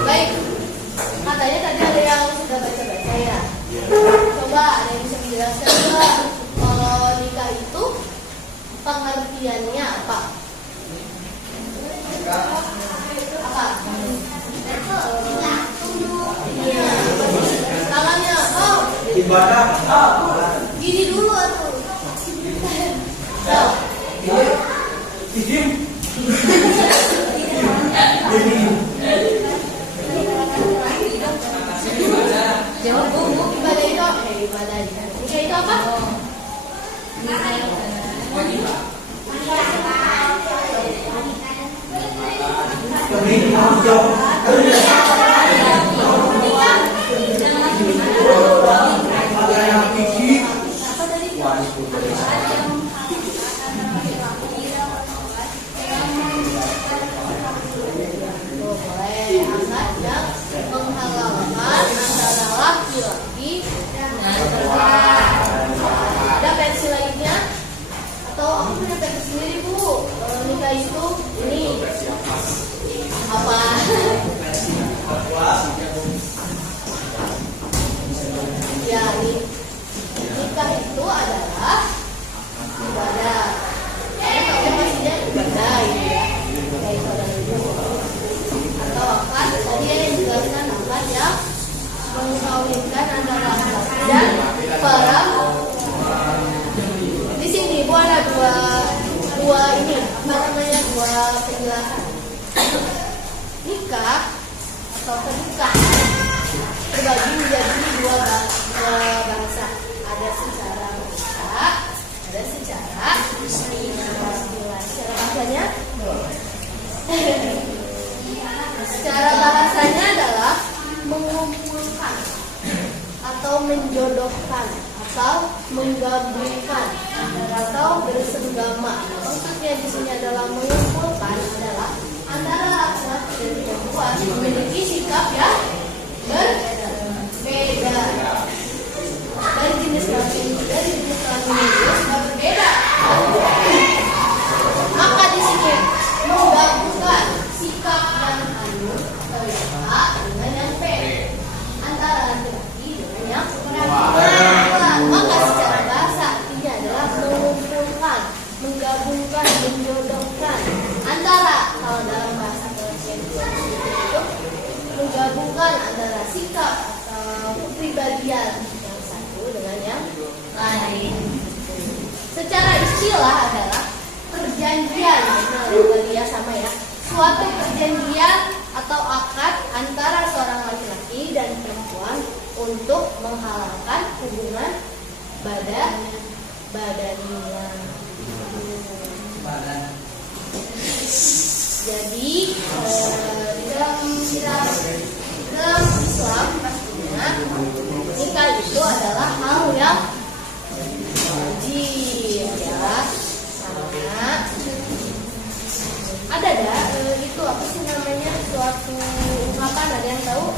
Baik, katanya tadi ada yang sudah baca-baca ya. Coba ada yang bisa menjelaskan nggak kalau nikah itu pengertiannya apa? Apa? Iya. Tangannya, oh. Ibadah. Gini dulu atuh. Izin. Jawab bu. Ibadah itu apa? Ibadah itu apa? Boleh anak yang menghalalkan antara laki-laki dan perempuan. Ada versi lainnya? Atau aku punya versi sendiri bu. Kalau nikah itu ini apa? Ya, nikah itu adalah ibadah. Saya tahu pastinya ibadah gitu ya. Kayak ibadah itu. Atau akad, tadi yang dijelaskan akad yang mengkawinkan antara laki-laki dan perempuan. Di sini bu ada dua ini apa namanya dua penjelasan. Nikah atau pernikahan terbagi menjadi dua bahasa. Ada secara bahasa, ada secara istilah. Secara bahasanya, secara bahasanya adalah mengumpulkan atau menjodohkan atau menggabungkan atau bersenggama. Maksudnya di sini adalah mengumpulkan adalah antara laki-laki dan perempuan memiliki sikap yang berbeda. Dari jenis kelamin itu berbeda. Maka di sini menggabungkan sikap yang anu atau yang A dengan yang B, antara laki-laki dengan yang perempuan. Maka secara bahasa artinya adalah mengumpulkan, menggabungkan, menjodohkan antara, kalau dalam bahasa pengertian itu menggabungkan antara sikap atau kepribadian yang satu dengan yang lain. Secara istilah adalah perjanjian, tadi ya sama ya, suatu perjanjian atau akad antara seorang laki-laki dan perempuan untuk menghalalkan hubungan badaniah. Jadi dalam Islam pastinya nikah itu adalah hal yang wajib ya, karena ada itu apa sih namanya, suatu ungkapan, ada yang tahu?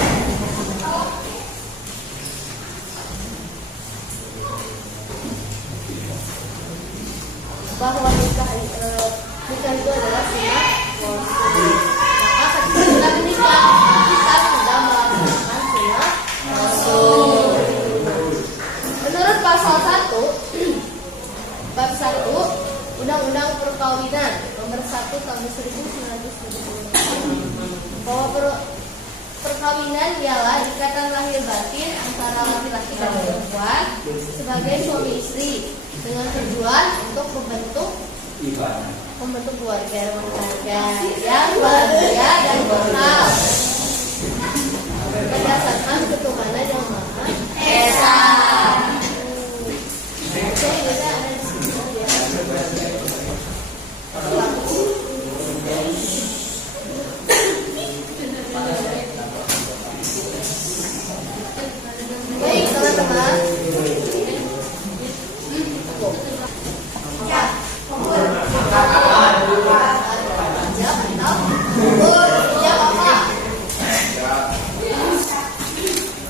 Bahwa nikah itu adalah sunnah Rasul. Maka ketika kita menikah, kita sudah melaksanakan sunnah Rasul. Menurut pasal 1 bab 1 Undang-Undang Perkawinan nomor 1 tahun 1970, bahwa perkawinan ialah ikatan lahir batin antara laki-laki dan perempuan sebagai suami istri dengan tujuan untuk membentuk keluarga yang bahagia dan kekal berdasarkan ketuhanan yang Maha Esa. Baik teman-teman,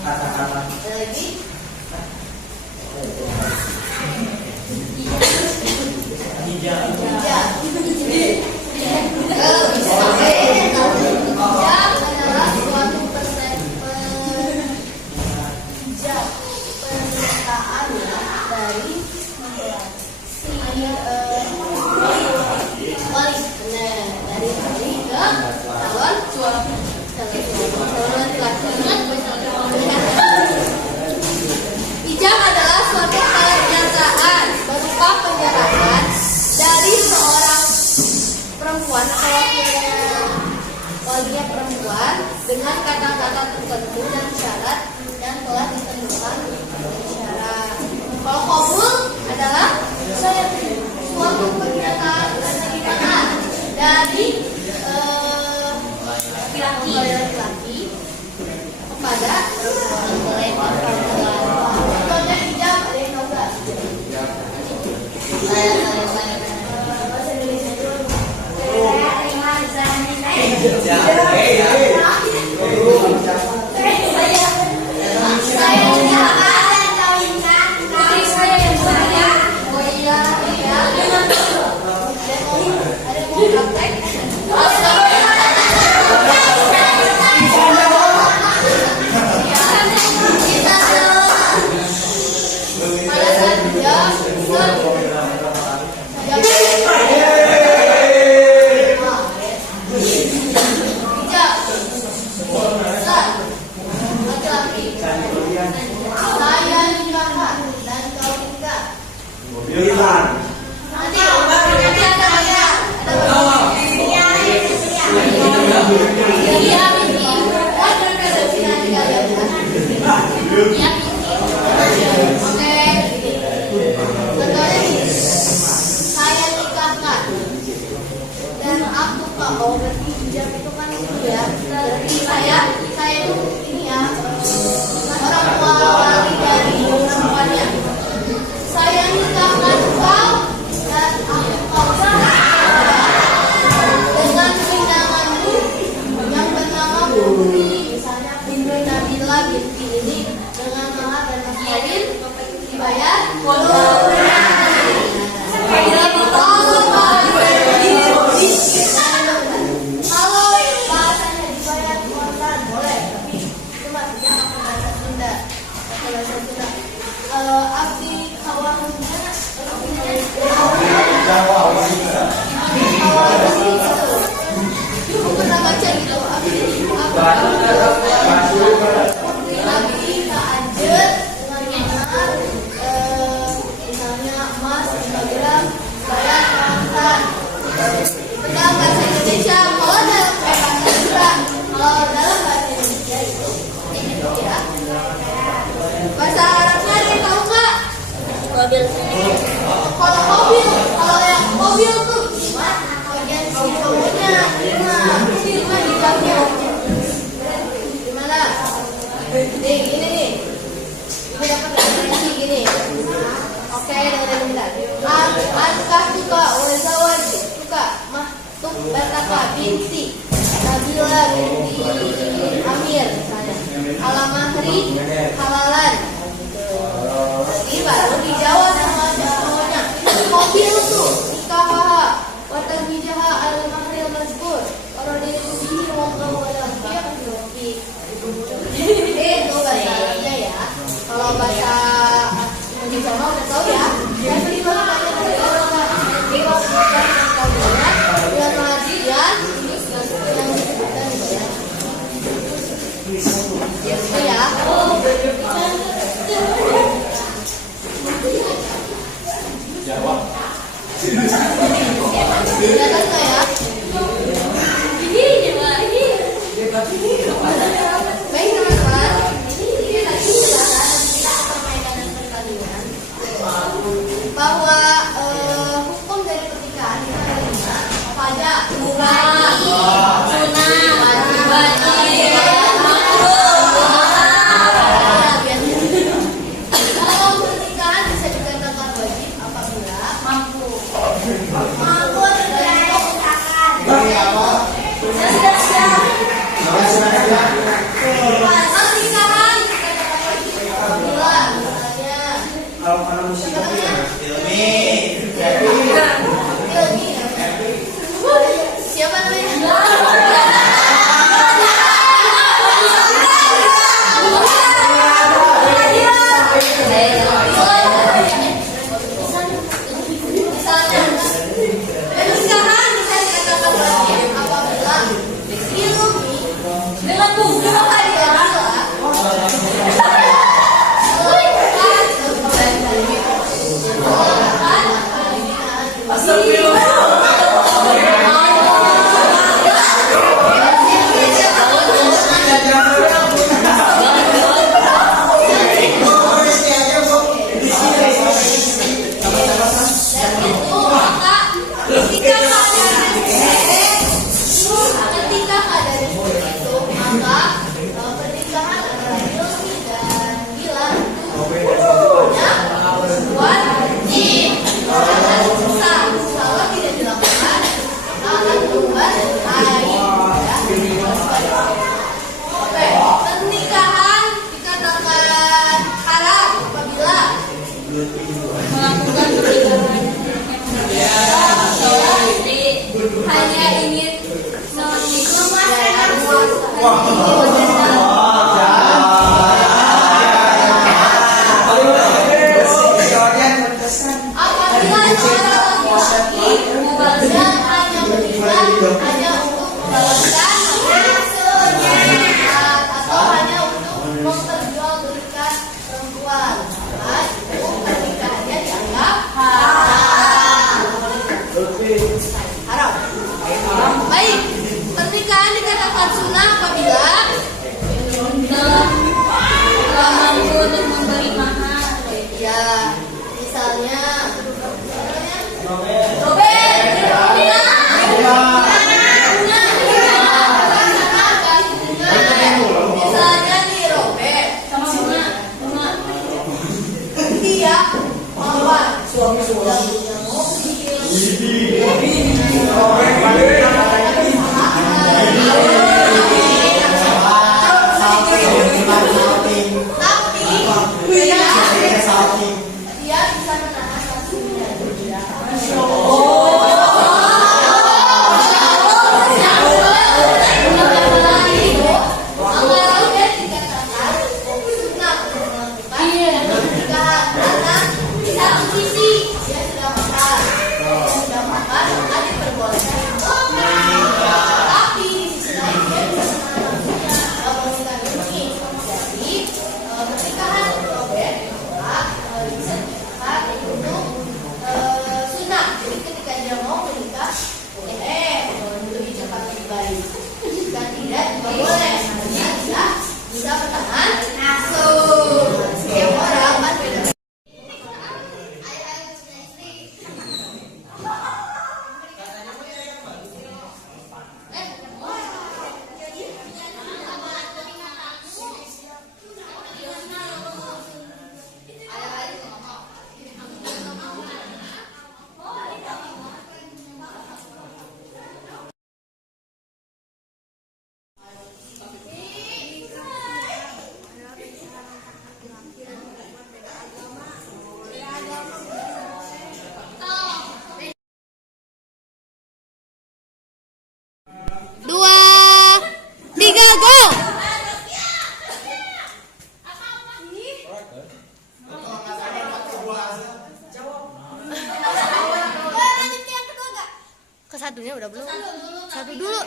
Kata-kata. Ada lagi? Hijau. Hijab adalah suatu pernyataan dari si wali, dari wali ke calon suami, calon laki-laki. Hijab adalah suatu pernyataan berupa penjelasan dari seorang perempuan atau walinya perempuan dengan kata-kata tertentu dan syarat yang telah ditentukan secara. Kalau qabul adalah suatu pernyataan dari laki-laki kepada perempuan. Contohnya hijab, ada yang tahu nggak? Bahasa Indonesia dulu. Binti Nabila binti Amir misalnya. Alamahri halalan. Jadi baru dijawab sama cowoknya. Mobil tuh nikah watan hijaha alamahri al-mazkur. Kalau dia lebih ngomong dia laki. Itu bahasa Arabnya ya. Kalau bahasa Indonesia mah udah tahu ya. Dan terima kasih dari orang dewa dan kaum yang disebutkan ya. Dia bisa menahan nafsunya. Amarahnya dikatakan sunnah untuk melakukan pernikahan karena di satu sisi dia sudah makan maka diperbolehkan untuk menikah. Tapi di sisi lain dia bisa menahan nafsunya kalau menikah ini. Jadi pernikahan Robert bisa dikatakan untuk sunnah. Jadi ketika dia mau menikah, lebih cepat lebih baik. Jika tidak, juga boleh. Karena dia bisa menahan nafsu. Setiap orang kan beda. Dua, tiga, go! Ke satunya udah belum? Satu dulu.